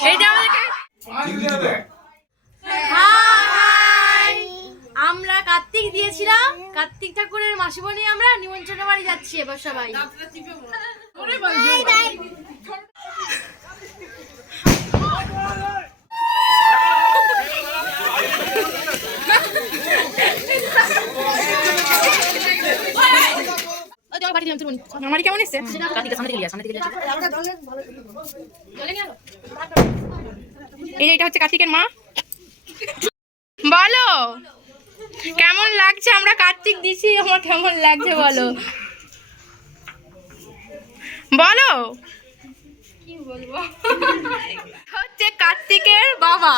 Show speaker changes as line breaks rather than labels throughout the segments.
এইটা আমাদেরকে আমরা কার্তিক দিয়েছিলাম। কার্তিক ঠাকুরের মাসিমণি আমরা নিমন্ত্রণ বাড়ি যাচ্ছি এবার সবাই। আমার কেমন এসছে এই যে এটা হচ্ছে কার্তিকের মা। বলো কেমন লাগছে? আমরা কার্তিক দিছি আমার কেমন লাগছে বলো। বলো। হচ্ছে কার্তিকের বাবা।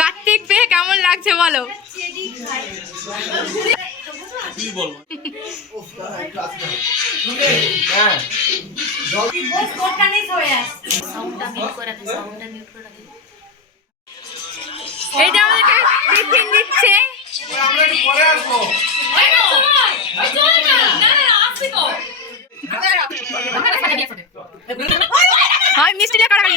কার্তিক পেয়ে কেমন লাগছে বলো? এইটা আমাদেরকে টিফিন দিচ্ছে হয় মিষ্টি দিয়ে কাটাকাটি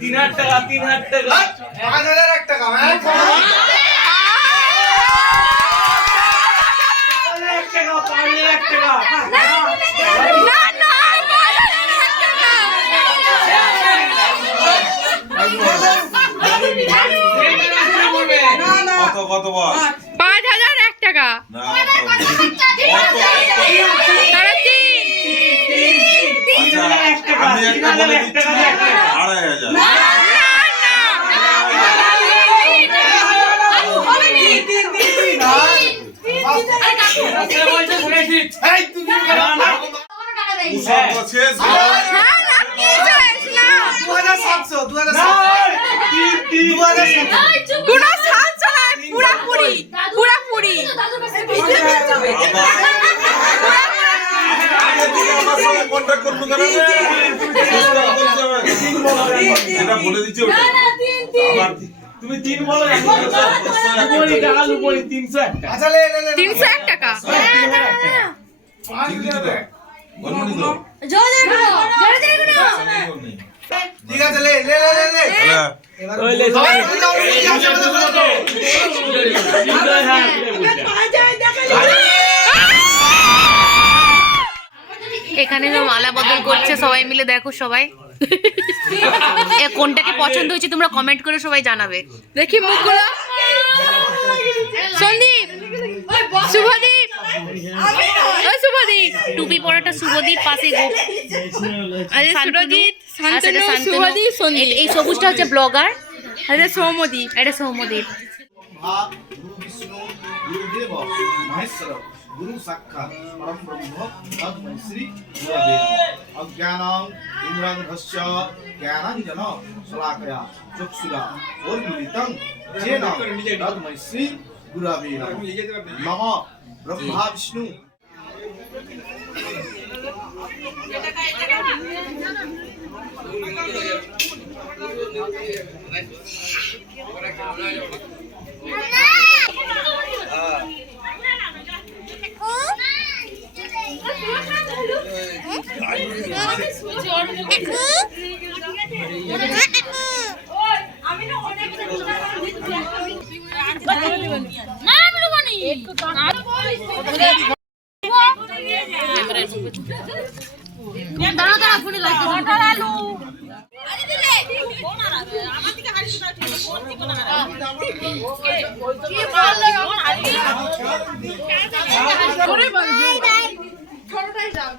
তিন হাজার টাকা। তিন হাজার টাকা এক
কত কত বল
পাঁচ হাজার। এক টাকা
আমি একটা বলে দিচ্ছি আড়াই হাজার
হ্যাঁ পুরাপুরি পুরাপুরি
আমার সঙ্গে কন্ট্যাক্ট করবে কেন এটা বলে দিচ্ছি ওটা আবার
তুমি তিন বলো উপরি টাকা উপরি তিনশো একটা
তিনশো এক টাকা
ঠিক আছে
ঠিক লে লে
এখানে সব মালা বদল করছে সবাই মিলে দেখো সবাই। এ কোনটাকে পছন্দ হয়েছে তোমরা কমেন্ট করে সবাই জানাবে।
দেখি মুখগুলো। সন্দীপ শুভদীপ। শুভদীপ।
টুপি পরাটা শুভদীপ পাশে
আরে সুরজিৎ শান্তনু
শান্তনু।
শুভদীপ সন্দীপ।
এই- এই সবুজটা হচ্ছে ব্লগার
আরে সৌমদীপ
এটা সৌমদীপ
भा गुरु विष्णु, गुरुदेव, महेश्वर, गुरु साक्षात्, परम ब्रह्म श्री गुरवे अज्ञानम शलाकया, चक्षुरा जेन श्री नमः। ब्रह्मा विष्णु। দাঁড়া দাঁড়া ফোনে লাগতেছে ছোটটাই যাও